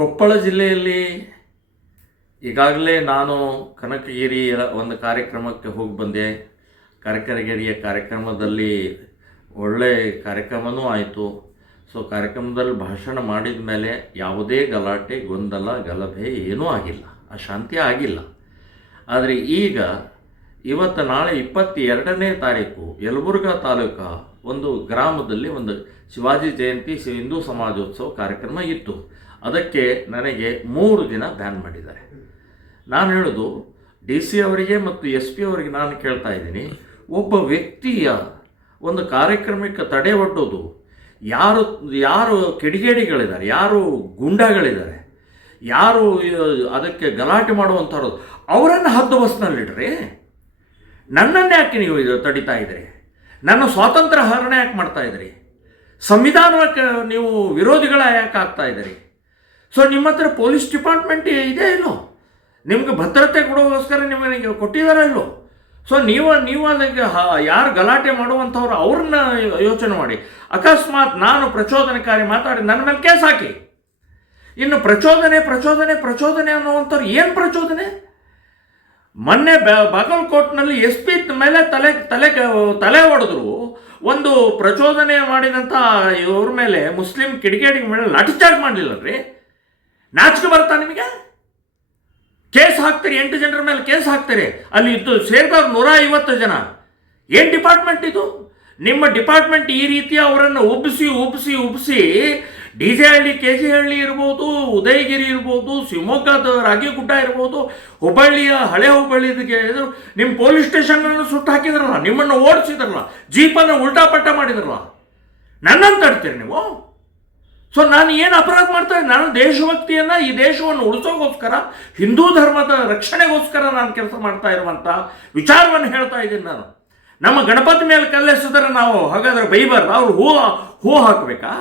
ಕೊಪ್ಪಳ ಜಿಲ್ಲೆಯಲ್ಲಿ ಈಗಾಗಲೇ ನಾನು ಕನಕಗಿರಿಯ ಒಂದು ಕಾರ್ಯಕ್ರಮಕ್ಕೆ ಹೋಗಿ ಬಂದೆ. ಕನಕಗಿರಿಯ ಕಾರ್ಯಕ್ರಮದಲ್ಲಿ ಒಳ್ಳೆಯ ಕಾರ್ಯಕ್ರಮವೂ ಆಯಿತು. ಸೊ ಕಾರ್ಯಕ್ರಮದಲ್ಲಿ ಭಾಷಣ ಮಾಡಿದ ಮೇಲೆ ಯಾವುದೇ ಗಲಾಟೆ, ಗೊಂದಲ, ಗಲಭೆ ಏನೂ ಆಗಿಲ್ಲ, ಅಶಾಂತಿ ಆಗಿಲ್ಲ. ಆದರೆ ಈಗ ಇವತ್ತು ನಾಳೆ 22ನೇ ತಾರೀಕು ಯಲಬುರ್ಗಾ ತಾಲೂಕು ಒಂದು ಗ್ರಾಮದಲ್ಲಿ ಒಂದು ಶಿವಾಜಿ ಜಯಂತಿ ಹಿಂದೂ ಸಮಾಜೋತ್ಸವ ಕಾರ್ಯಕ್ರಮ ಇತ್ತು. ಅದಕ್ಕೆ ನನಗೆ 3 ದಿನ ಬ್ಯಾನ್ ಮಾಡಿದ್ದಾರೆ. ನಾನು ಹೇಳೋದು DC ಅವರಿಗೆ ಮತ್ತು SP ಅವರಿಗೆ ನಾನು ಕೇಳ್ತಾ ಇದ್ದೀನಿ, ಒಬ್ಬ ವ್ಯಕ್ತಿಯ ಒಂದು ಕಾರ್ಯಕ್ರಮಕ್ಕೆ ತಡೆ ಒಡ್ಡೋದು, ಯಾರು ಕಿಡಿಗೇಡಿಗಳಿದ್ದಾರೆ, ಯಾರು ಗುಂಡಾಗಳಿದ್ದಾರೆ, ಯಾರು ಅದಕ್ಕೆ ಗಲಾಟೆ ಮಾಡುವಂಥವ್ರು, ಅವರನ್ನು ಹದ್ದು ಬಸ್ನಲ್ಲಿಡ್ರಿ. ನನ್ನನ್ನು ಯಾಕೆ ನೀವು ಇದು ತಡಿತಾ ಇದ್ರಿ? ನನ್ನ ಸ್ವಾತಂತ್ರ್ಯ ಹರಣ ಯಾಕೆ ಮಾಡ್ತಾ ಇದ್ರಿ? ಸಂವಿಧಾನಕ್ಕೆ ನೀವು ವಿರೋಧಿಗಳ ಯಾಕೆ ಆಗ್ತಾ ಇದ್ದೀರಿ? ಸೊ ನಿಮ್ಮ ಹತ್ರ ಪೊಲೀಸ್ ಡಿಪಾರ್ಟ್ಮೆಂಟ್ ಇದೆ ಇಲ್ಲೋ? ನಿಮ್ಗೆ ಭದ್ರತೆ ಕೊಡೋಗೋಸ್ಕರ ನಿಮಗೆ ಕೊಟ್ಟಿದ್ದಾರ ಇಲ್ಲೋ? ಸೊ ನೀವು ಅದಕ್ಕೆ ಯಾರು ಗಲಾಟೆ ಮಾಡುವಂಥವ್ರು ಅವ್ರನ್ನ ಯೋಚನೆ ಮಾಡಿ. ಅಕಸ್ಮಾತ್ ನಾನು ಪ್ರಚೋದನಕಾರಿ ಮಾತಾಡಿ ನನ್ನ ಮೇಲೆ ಕೇಸ್ ಹಾಕಿ. ಇನ್ನು ಪ್ರಚೋದನೆ ಅನ್ನುವಂಥವ್ರು ಏನು ಪ್ರಚೋದನೆ? ಮೊನ್ನೆ ಬಾಗಲಕೋಟ್ನಲ್ಲಿ SP ಮೇಲೆ ತಲೆ ಹೊಡೆದ್ರು. ಒಂದು ಪ್ರಚೋದನೆ ಮಾಡಿದಂಥ ಇವ್ರ ಮೇಲೆ, ಮುಸ್ಲಿಂ ಕಿಡಿಗೇಡಿ ಮೇಲೆ ಲಾಠಿ ಚಾರ್ಜ್ ಮಾಡಲಿಲ್ಲ ರೀ. ನಾಚಿಕೆ ಬರ್ತಾ ನಿಮಗೆ? ಕೇಸ್ ಹಾಕ್ತೀರಿ, 8 ಜನರ ಮೇಲೆ ಕೇಸ್ ಹಾಕ್ತೀರಿ. ಅಲ್ಲಿ ಇದ್ದು ಸೇರಿದವ್ರು 150 ಜನ. ಏನು ಡಿಪಾರ್ಟ್ಮೆಂಟ್ ಇದು? ನಿಮ್ಮ ಡಿಪಾರ್ಟ್ಮೆಂಟ್ ಈ ರೀತಿ ಅವರನ್ನು ಉಬ್ಬಿಸಿ DJ ಹಳ್ಳಿ, KG ಹಳ್ಳಿ ಇರ್ಬೋದು, ಉದಯಗಿರಿ ಇರ್ಬೋದು, ಶಿವಮೊಗ್ಗದ ರಾಗಿಗುಡ್ಡ ಇರ್ಬೋದು, ಹಳೆ ಹುಬ್ಬಳ್ಳಿಗೆ ನಿಮ್ಮ ಪೊಲೀಸ್ ಸ್ಟೇಷನನ್ನು ಸುಟ್ಟು ಹಾಕಿದ್ರಲ್ಲ, ನಿಮ್ಮನ್ನು ಓಡಿಸಿದ್ರಲ್ಲ, ಜೀಪನ್ನು ಉಲ್ಟಾಪಟ್ಟ ಮಾಡಿದ್ರಲ್ಲ, ನನ್ನನ್ನು ತಡ್ತೀರಿ ನೀವು? ಸೊ ನಾನು ಏನು ಅಪರಾಧ ಮಾಡ್ತಾ ನಾನು ದೇಶಭಕ್ತಿಯನ್ನು, ಈ ದೇಶವನ್ನು ಉಳಿಸೋಗೋಸ್ಕರ, ಹಿಂದೂ ಧರ್ಮದ ರಕ್ಷಣೆಗೋಸ್ಕರ ನಾನು ಕೆಲಸ ಮಾಡ್ತಾ ಇರುವಂಥ ವಿಚಾರವನ್ನು ಹೇಳ್ತಾ ಇದ್ದೀನಿ ನಾನು. ನಮ್ಮ ಗಣಪತಿ ಮೇಲೆ ಕಲ್ಲೆಸಿದ್ರೆ ನಾವು ಹಾಗಾದ್ರೆ ಬೈಬಾರ್ದು? ಅವ್ರು ಹೂ ಹಾಕಬೇಕಾ?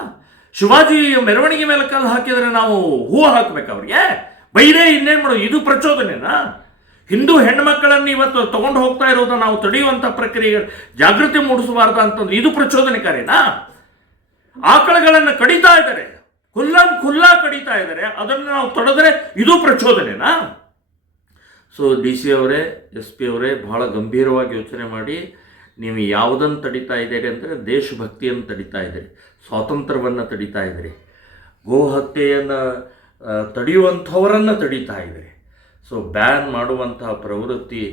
ಶಿವಾಜಿ ಮೆರವಣಿಗೆ ಮೇಲೆ ಕಲ್ಲು ಹಾಕಿದರೆ ನಾವು ಹೂ ಹಾಕಬೇಕಾ ಅವ್ರಿಗೆ? ಬೈದೇ ಇನ್ನೇನು ಮಾಡೋದು? ಇದು ಪ್ರಚೋದನೆನಾ? ಹಿಂದೂ ಹೆಣ್ಮಕ್ಕಳನ್ನು ಇವತ್ತು ತಗೊಂಡು ಹೋಗ್ತಾ ಇರೋದು ನಾವು ತಡೆಯುವಂಥ ಪ್ರಕ್ರಿಯೆ, ಜಾಗೃತಿ ಮೂಡಿಸಬಾರ್ದು ಅಂತಂದ್ರೆ ಇದು ಪ್ರಚೋದನೆಕಾರಿನಾ? ಆಕಳಗಳನ್ನು ಕಡಿತಾ ಇದ್ದಾರೆ, ಖುಲ್ಲಾ ಕಡಿತಾ ಇದ್ದಾರೆ, ಅದನ್ನು ನಾವು ತೊಡೆದ್ರೆ ಇದು ಪ್ರಚೋದನೆನಾ? ಸೊ DC ಅವರೇ, SP ಅವರೇ, ಬಹಳ ಗಂಭೀರವಾಗಿ ಯೋಚನೆ ಮಾಡಿ. ನೀವು ಯಾವುದನ್ನು ತಡಿತಾ ಇದ್ದೀರಿ ಅಂದರೆ ದೇಶಭಕ್ತಿಯನ್ನು ತಡಿತಾ ಇದ್ದೀರಿ, ಸ್ವಾತಂತ್ರ್ಯವನ್ನು ತಡಿತಾ ಇದ್ದೀರಿ, ಗೋಹತ್ಯೆಯನ್ನು ತಡೆಯುವಂಥವರನ್ನು ತಡಿತಾ ಇದ್ದೀರಿ. ಸೊ ಬ್ಯಾನ್ ಮಾಡುವಂತಹ ಪ್ರವೃತ್ತಿ,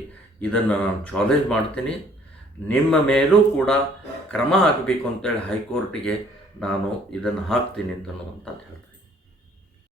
ಇದನ್ನು ನಾನು ಚಾಲೆಂಜ್ ಮಾಡ್ತೀನಿ. ನಿಮ್ಮ ಮೇಲೂ ಕೂಡ ಕ್ರಮ ಆಗಬೇಕು ಅಂತೇಳಿ ಹೈಕೋರ್ಟಿಗೆ ನಾನು ಇದನ್ನು ಹಾಕ್ತೀನಿ ಅಂತನ್ನುವಂಥದ್ದು ಹೇಳ್ತೀನಿ.